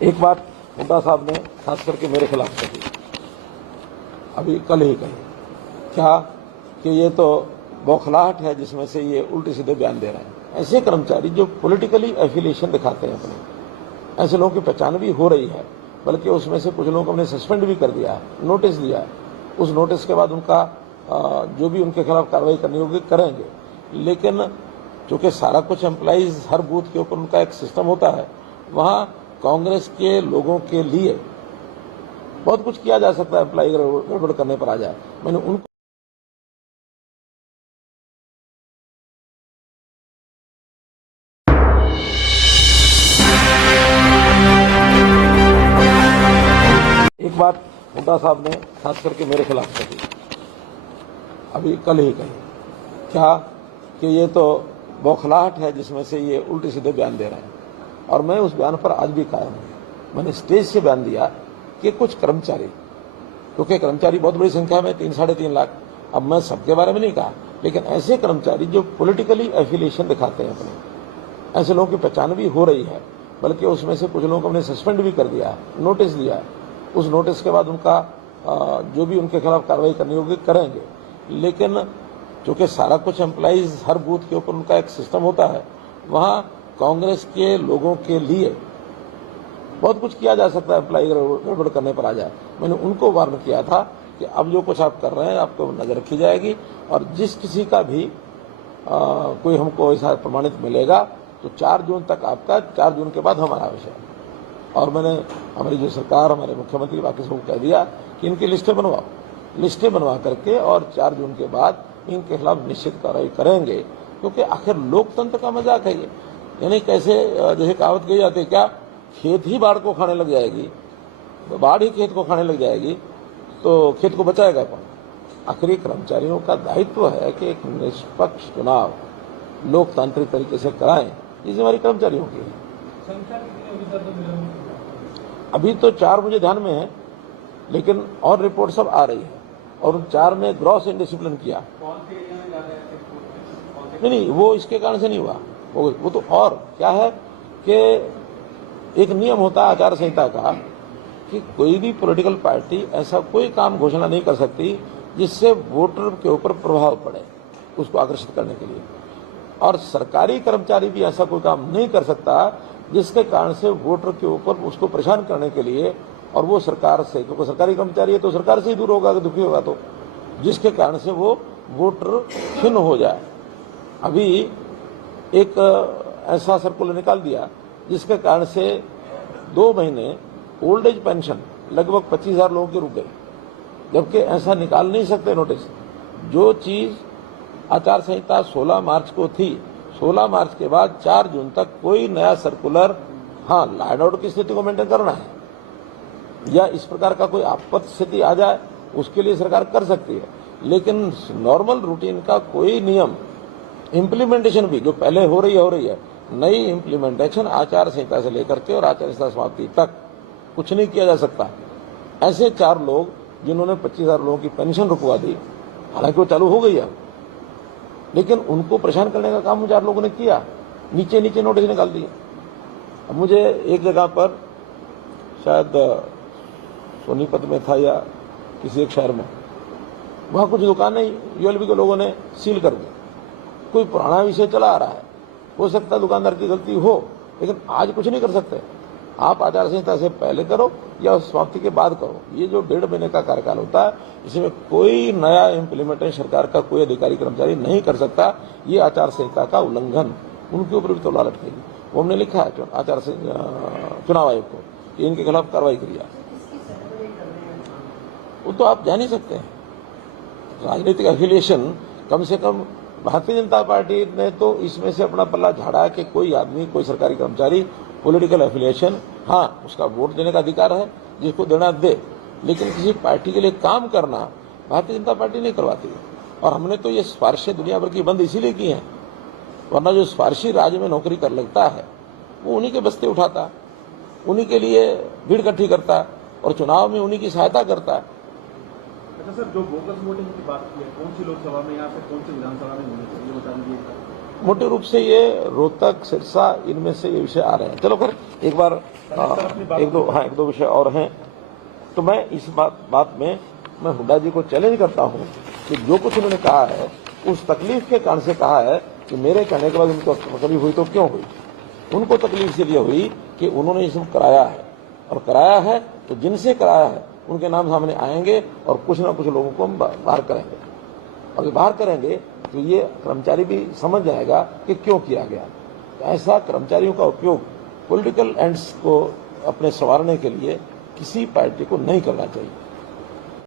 एक बात हुड्डा साहब ने खास करके मेरे खिलाफ कही, अभी कल ही कही, क्या कि ये तो बौखलाहट है जिसमें से ये उल्टे सीधे बयान दे रहे हैं। ऐसे कर्मचारी जो पॉलिटिकली एफिलिएशन दिखाते हैं अपने, ऐसे लोगों की पहचान भी हो रही है, बल्कि उसमें से कुछ लोगों को हमने सस्पेंड भी कर दिया है, नोटिस दिया है। उस नोटिस के बाद उनका जो भी उनके खिलाफ कार्रवाई करनी होगी करेंगे। लेकिन चूंकि सारा कुछ एम्प्लॉइज हर बूथ के ऊपर उनका एक सिस्टम होता है, वहां कांग्रेस के लोगों के लिए बहुत कुछ किया जा सकता है, एम्प्लॉय गड़बड़ करने पर आ जाए। मैंने उनको एक बात हुड्डा साहब ने खास करके मेरे खिलाफ कही, अभी कल ही कही, क्या कि ये तो बौखलाहट है जिसमें से ये उल्टे सीधे बयान दे रहे हैं। और मैं उस बयान पर आज भी कायम हूं। मैंने स्टेज से बयान दिया कि कुछ कर्मचारी, क्योंकि कर्मचारी बहुत बड़ी संख्या में 3-3.5 लाख, अब मैं सबके बारे में नहीं कहा, लेकिन ऐसे कर्मचारी जो पॉलिटिकली एफिलिएशन दिखाते हैं अपने, ऐसे लोगों की पहचान भी हो रही है, बल्कि उसमें से कुछ लोगों को हमने सस्पेंड भी कर दिया है, नोटिस दिया है। उस नोटिस के बाद उनका जो भी उनके खिलाफ कार्रवाई करनी होगी करेंगे। लेकिन चूंकि सारा कुछ एम्प्लॉइज हर बूथ के ऊपर उनका एक सिस्टम होता है, वहां कांग्रेस के लोगों के लिए बहुत कुछ किया जा सकता है, एम्प्लॉय गड़बड़ करने पर आ जाए। मैंने उनको वार्न किया था कि अब जो कुछ आप कर रहे हैं आपको नजर रखी जाएगी, और जिस किसी का भी कोई हमको ऐसा प्रमाणित मिलेगा तो 4 जून तक आपका, 4 जून के बाद हमारा विषय। और मैंने हमारी जो सरकार, हमारे मुख्यमंत्री बाकी सबको कह दिया कि इनकी लिस्टें बनवाओ, लिस्टें बनवा करके और 4 जून के बाद इनके खिलाफ निश्चित कार्रवाई करेंगे, क्योंकि आखिर लोकतंत्र का मजाक है ये। यानी कैसे, जैसे कहावत कही जाती है, क्या खेत ही बाढ़ को खाने लग जाएगी, बाढ़ ही खेत को खाने लग जाएगी तो खेत को बचाएगा कौन? आखिरी कर्मचारियों का दायित्व है कि एक निष्पक्ष चुनाव लोकतांत्रिक तरीके से कराएं, ये हमारी कर्मचारियों की है। अभी तो 4 मुझे ध्यान में है, लेकिन और रिपोर्ट सब आ रही है, और उन 4 में ग्रॉस इंडिसिप्लिन किया। नहीं, वो इसके कारण से नहीं हुआ, वो तो और क्या है कि एक नियम होता है आचार संहिता का कि कोई भी पॉलिटिकल पार्टी ऐसा कोई काम घोषणा नहीं कर सकती जिससे वोटर के ऊपर प्रभाव पड़े, उसको आकर्षित करने के लिए। और सरकारी कर्मचारी भी ऐसा कोई काम नहीं कर सकता जिसके कारण से वोटर के ऊपर उसको परेशान करने के लिए, और वो सरकार से, क्योंकि सरकारी कर्मचारी है तो सरकार से ही दूर होगा, दुखी होगा, तो जिसके कारण से वो वोटर खिन्न हो जाए। अभी एक ऐसा सर्कुलर निकाल दिया जिसके कारण से 2 महीने ओल्ड एज पेंशन लगभग 25,000 लोगों की रुक गई, जबकि ऐसा निकाल नहीं सकते नोटिस। जो चीज आचार संहिता 16 मार्च को थी, 16 मार्च के बाद 4 जून तक कोई नया सर्कुलर, हाँ लॉ एंड ऑर्डर की स्थिति को मेंटेन करना है या इस प्रकार का कोई आपात स्थिति आ जाए उसके लिए सरकार कर सकती है, लेकिन नॉर्मल रूटीन का कोई नियम, इम्प्लीमेंटेशन भी जो पहले हो रही है, नई इम्प्लीमेंटेशन आचार संहिता से लेकर के और आचार संहिता समाप्ति तक कुछ नहीं किया जा सकता। ऐसे 4 लोग जिन्होंने 25,000 लोगों की पेंशन रुकवा दी, हालांकि वो चालू हो गई है, लेकिन उनको परेशान करने का काम 4 लोगों ने किया, नीचे नीचे नोटिस निकाल दिए। अब मुझे एक जगह पर, शायद सोनीपत में था या किसी एक शहर में, वहां कुछ दुकानें यूएलबी के लोगों ने सील कर दी। कोई पुराना विषय चला आ रहा है, हो सकता है दुकानदार की गलती हो, लेकिन आज कुछ नहीं कर सकते। आप आचार संहिता से पहले करो या समाप्ति के बाद करो। ये जो 1.5 महीने का कार्यकाल होता है, इसमें कोई नया इम्प्लीमेंटेशन सरकार का कोई अधिकारी कर्मचारी नहीं कर सकता। ये आचार संहिता का उल्लंघन, उनके ऊपर भी तौला लटकेगी। वो हमने लिखा है आचार चुनाव आयोग को कि इनके खिलाफ कार्रवाई करिए। वो तो आप जान ही सकते हैं, राजनीतिक एफिलिएशन, कम से कम भारतीय जनता पार्टी ने तो इसमें से अपना पल्ला झाड़ा कि कोई आदमी, कोई सरकारी कर्मचारी पॉलिटिकल एफिलिएशन, हाँ उसका वोट देने का अधिकार है, जिसको देना दे, लेकिन किसी पार्टी के लिए काम करना भारतीय जनता पार्टी नहीं करवाती है। और हमने तो ये सिफारिशें दुनिया भर की बंद इसीलिए की हैं, वरना जो सिफारिशी राज्य में नौकरी कर लगता है वो उन्हीं के बस्ते उठाता, उन्हीं के लिए भीड़ इकट्ठी करता और चुनाव में उन्हीं की सहायता करता है। अच्छा सर, जो बोगस वोटिंग की बात की है, कौन सी लोकसभा में या फिर कौन सी विधानसभा में होनी चाहिए, बता दीजिए। मोटे रूप से ये रोहतक, सिरसा, इनमें से ये विषय आ रहे हैं। चलो फिर एक बार एक दो विषय और हैं। तो मैं इस बात में मैं हुड्डा जी को चैलेंज करता हूं कि जो कुछ उन्होंने कहा है उस तकलीफ के कारण से कहा है कि मेरे कहने के बाद उनको तकलीफ हुई तो क्यों हुई। उनको तकलीफ इसलिए हुई कि उन्होंने इसको कराया है, और कराया है तो जिनसे कराया है उनके नाम सामने आएंगे और कुछ ना कुछ लोगों को हम बाहर करेंगे। और बाहर करेंगे तो ये कर्मचारी भी समझ जाएगा कि क्यों किया गया। ऐसा कर्मचारियों का उपयोग पॉलिटिकल एंड्स को अपने संवारने के लिए किसी पार्टी को नहीं करना चाहिए।